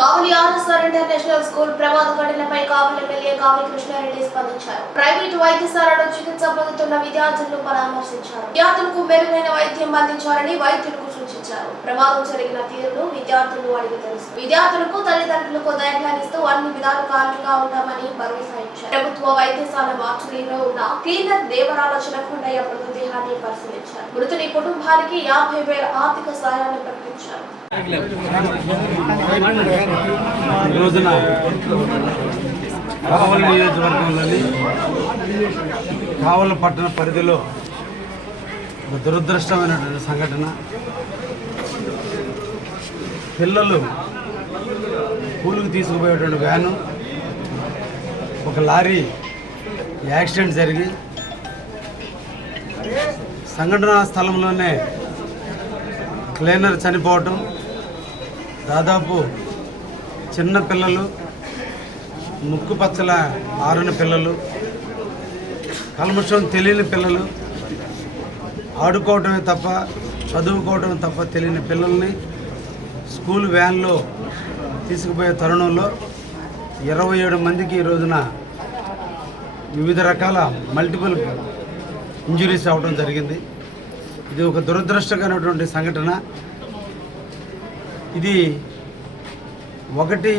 కావలి RSR international school ప్రమాద ఘటనపై కావలి MLA కావలి కృష్ణారెడ్డి స్పందించారు. ప్రైవేట్ వైద్యశాలలో చికిత్స పొందుతున్న విద్యార్థులను పరామర్శించారు. విద్యార్థులకు మెరుగైన వైద్యం అందించాలని వైద్యులకు సూచించారు. ప్రమాదం జరిగిన తీరును విద్యార్థులు అడిగి తెలుసు. విద్యార్థులకు తల్లిదండ్రులకు ధైర్యాన్నిస్తూ అన్ని విధాలుగా అండగా ఉంటామని భరోసా ఇచ్చారు ప్రభుత్వ వైద్యశాల మార్చురీలో ఉన్న క్లీనర్ దేవరాల చినకొండయ్య మృతదేహాన్ని పరిశీలించారు. మృతుని కుటుంబానికి యాభై వేల ఆర్థిక సాయాన్ని ప్రకటించారు. రోజున కావలి నియోజకవర్గంలోని కావలి పట్టణ పరిధిలో ఒక దురదృష్టమైనటువంటి సంఘటన. పిల్లలు స్కూలుకు తీసుకుపోయేటువంటి వ్యాను ఒక లారీ యాక్సిడెంట్ జరిగి సంఘటనా స్థలంలోనే క్లీనర్ చనిపోవటం దాదాపు చిన్న పిల్లలు ముక్కు పచ్చల ఆరిన పిల్లలు కల్మషం తెలియని పిల్లలు ఆడుకోవటమే తప్ప చదువుకోవటం తప్ప తెలియని పిల్లల్ని స్కూల్ వ్యాన్లో తీసుకుపోయే తరుణంలో ఇరవై ఏడు మందికి ఈ రోజున వివిధ రకాల మల్టిపుల్ ఇంజురీస్ అవడం జరిగింది. ఇది ఒక దురదృష్టకరమైనటువంటి సంఘటన. ఇది ఒకటి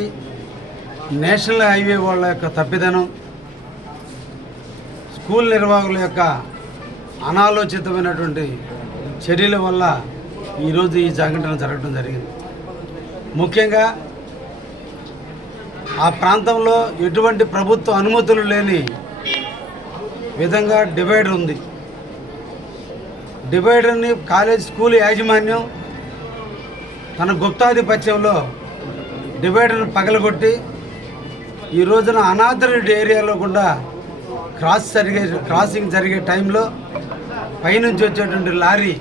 నేషనల్ హైవే వాళ్ళ యొక్క తప్పిదనం. స్కూల్ నిర్వాహకుల యొక్క అనాలోచితమైనటువంటి చర్యల వల్ల ఈరోజు ఈ సంఘటన జరగడం జరిగింది. ముఖ్యంగా ఆ ప్రాంతంలో ఎటువంటి ప్రభుత్వ అనుమతులు లేని విధంగా డివైడర్ ఉంది. డివైడర్ని కాలేజ్ స్కూల్ యాజమాన్యం తన గుప్తాధిపత్యంలో డివైడర్ను పగలగొట్టి ఈ రోజున అనాథరెడ్ ఏరియాలో కూడా క్రాస్ జరిగే క్రాసింగ్ జరిగే టైంలో పైనుంచి వచ్చేటువంటి లారీ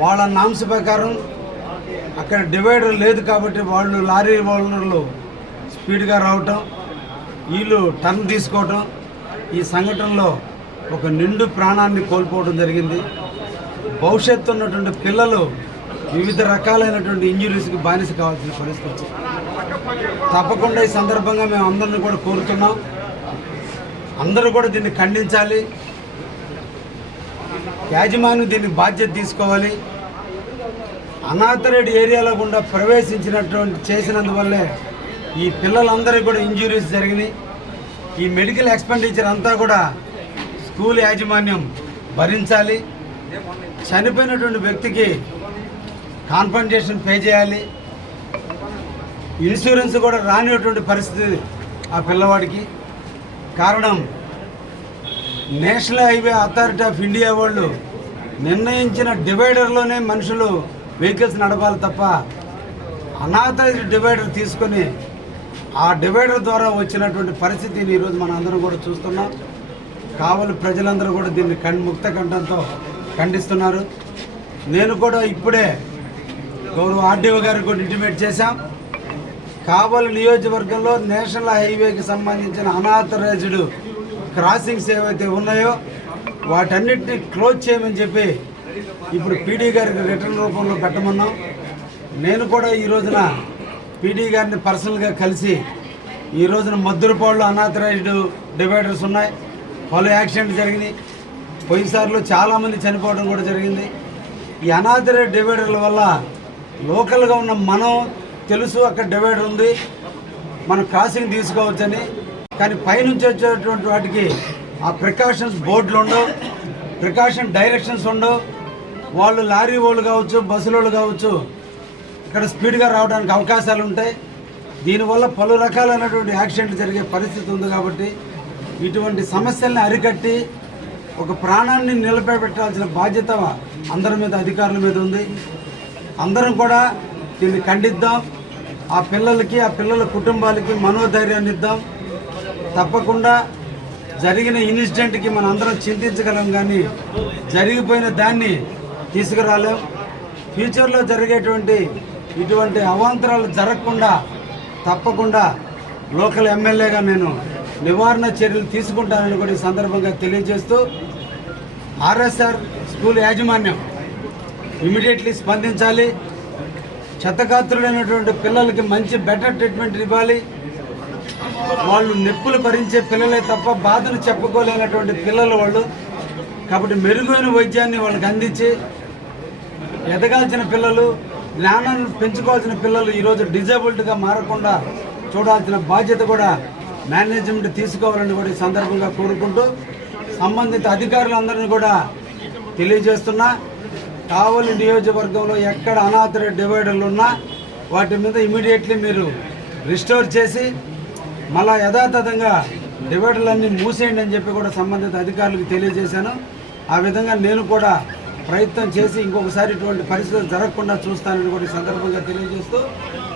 వాళ్ళ నాంశ ప్రకారం అక్కడ డివైడర్ లేదు కాబట్టి వాళ్ళు లారీ వాళ్ళు స్పీడ్గా రావటం వీళ్ళు టర్న్ తీసుకోవటం ఈ సంఘటనలో ఒక నిండు ప్రాణాన్ని కోల్పోవడం జరిగింది. భవిష్యత్తు ఉన్నటువంటి పిల్లలు వివిధ రకాలైనటువంటి ఇంజురీస్కి బానిస కావాల్సిన పరిస్థితి వచ్చింది. తప్పకుండా ఈ సందర్భంగా మేము అందరిని కూడా కోరుతున్నాం. అందరూ కూడా దీన్ని ఖండించాలి. యాజమాన్యం దీన్ని బాధ్యత తీసుకోవాలి. అనాథరేడ్ ఏరియాలో గుండా ప్రవేశించినటువంటి చేసినందువల్లే ఈ పిల్లలందరికీ కూడా ఇంజురీస్ జరిగినాయి. ఈ మెడికల్ ఎక్స్పెండిచర్ అంతా కూడా స్కూల్ యాజమాన్యం భరించాలి. చనిపోయినటువంటి వ్యక్తికి కాన్పన్సేషన్ పే చేయాలి. ఇన్సూరెన్స్ కూడా రానిటువంటి పరిస్థితి ఆ పిల్లవాడికి. కారణం national highway authority of India వాళ్ళు నిర్ణయించిన డివైడర్లోనే మనుషులు వెహికల్స్ నడపాలి తప్ప అనాథరైజ్డ్ డివైడర్ తీసుకొని ఆ డివైడర్ ద్వారా వచ్చినటువంటి పరిస్థితిని ఈరోజు మనం అందరం కూడా చూస్తున్నాం. కావలి ప్రజలందరూ కూడా దీన్ని కణ్ ముక్త కంఠంతో ఖండిస్తున్నారు. నేను కూడా ఇప్పుడే గౌరవ ఆర్డీఓ గారికి కూడా ఇంటిమేట్ చేశాం. కావలి నియోజకవర్గంలో నేషనల్ హైవేకి సంబంధించిన అనాథరైజ్డ్ క్రాసింగ్స్ ఏవైతే ఉన్నాయో వాటన్నిటిని క్లోజ్ చేయమని చెప్పి ఇప్పుడు పీడీ గారికి రిటర్న్ రూపంలో పెట్టమన్నాం. నేను కూడా ఈ రోజున పీడీ గారిని పర్సనల్గా కలిసి ఈ రోజున మద్దురుపాళ్ళు అనాథరైజ్డ్ డివైడర్స్ ఉన్నాయి. పలు యాక్సిడెంట్ జరిగినాయి. పోయినసార్లు చాలామంది చనిపోవడం కూడా జరిగింది. ఈ అనాథర డివైడర్ల వల్ల లోకల్గా ఉన్న మనం తెలుసు అక్కడ డివైడర్ ఉంది. మనం క్రాసింగ్ తీసుకోవచ్చని. కానీ పైనుంచి వచ్చేటువంటి వాటికి ఆ ప్రికాషన్స్ బోర్డులు ఉండవు. ప్రికాషన్ డైరెక్షన్స్ ఉండవు. వాళ్ళు లారీ వాళ్ళు కావచ్చు బస్సులోళ్ళు కావచ్చు ఇక్కడ స్పీడ్గా రావడానికి అవకాశాలు ఉంటాయి. దీనివల్ల పలు రకాలైనటువంటి యాక్సిడెంట్లు జరిగే పరిస్థితి ఉంది కాబట్టి ఇటువంటి సమస్యల్ని అరికట్టి ఒక ప్రాణాన్ని నిలబెట్టాల్సిన బాధ్యత అందరి మీద అధికారుల మీద ఉంది. అందరం కూడా దీన్ని ఖండిద్దాం. ఆ పిల్లలకి ఆ పిల్లల కుటుంబాలకి మనోధైర్యాన్ని ఇద్దాం. తప్పకుండా జరిగిన ఇన్సిడెంట్కి మనం అందరం చింతించగలం కానీ జరిగిపోయిన దాన్ని తీసుకురాలేం. ఫ్యూచర్లో జరిగేటువంటి ఇటువంటి అవాంతరాలు జరగకుండా తప్పకుండా లోకల్ ఎమ్మెల్యేగా నేను నివారణ చర్యలు తీసుకుంటానని కూడా ఈ సందర్భంగా తెలియజేస్తూ ఆర్ఎస్ఆర్ స్కూల్ యాజమాన్యం ఇమీడియట్లీ స్పందించాలి. క్షతగాత్రులైనటువంటి పిల్లలకి మంచి బెటర్ ట్రీట్మెంట్ ఇవ్వాలి. వాళ్ళు నొప్పులు భరించే పిల్లలే తప్ప బాధను చెప్పుకోలేనటువంటి పిల్లలు వాళ్ళు. కాబట్టి మెరుగైన వైద్యాన్ని వాళ్ళకి అందించి ఎదగాల్సిన పిల్లలు జ్ఞానాన్ని పెంచుకోవాల్సిన పిల్లలు ఈరోజు డిజేబుల్డ్గా మారకుండా చూడాల్సిన బాధ్యత కూడా మేనేజ్మెంట్ తీసుకోవాలని కూడా ఈ సందర్భంగా కోరుకుంటూ సంబంధిత అధికారులందరినీ కూడా తెలియజేస్తున్నా కావలి నియోజకవర్గంలో ఎక్కడ అనాథ డివైడర్లు ఉన్నా వాటి మీద ఇమీడియట్లీ మీరు రిస్టోర్ చేసి మళ్ళా యథాతథంగా డివైడర్లన్నీ మూసేయండి అని చెప్పి కూడా సంబంధిత అధికారులకు తెలియజేశాను. ఆ విధంగా నేను కూడా ప్రయత్నం చేసి ఇంకొకసారి ఇటువంటి పరిస్థితులు జరగకుండా చూస్తానని కూడా సందర్భంగా తెలియజేస్తూ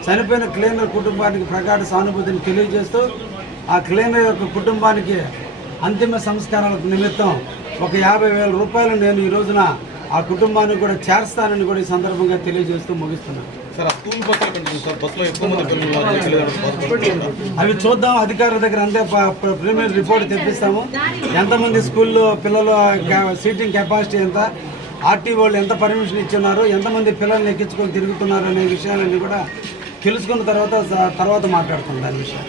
చనిపోయిన క్లీనర్ కుటుంబానికి ప్రగాఢ సానుభూతిని తెలియజేస్తూ ఆ క్లీనర్ యొక్క కుటుంబానికి అంతిమ సంస్కారాలకు నిమిత్తం ఒక యాభై వేల రూపాయలు నేను ఈ రోజున ఆ కుటుంబానికి కూడా చేర్స్తానని కూడా ఈ సందర్భంగా తెలియజేస్తూ ముగిస్తున్నాను. అవి చూద్దాం. అధికారుల దగ్గర అంతే ప- ప్ర- ప్రీమియర్ రిపోర్ట్ తెప్పిస్తాము. ఎంతమంది స్కూల్లో పిల్లల సీటింగ్ కెపాసిటీ ఎంత? ఆర్టీ వాళ్ళు ఎంత పర్మిషన్ ఇచ్చున్నారు ఎంతమంది పిల్లల్ని ఎక్కించుకొని తిరుగుతున్నారు అనే విషయాలన్నీ కూడా తెలుసుకున్న తర్వాత తర్వాత మాట్లాడుకుందాం. దాని విషయం.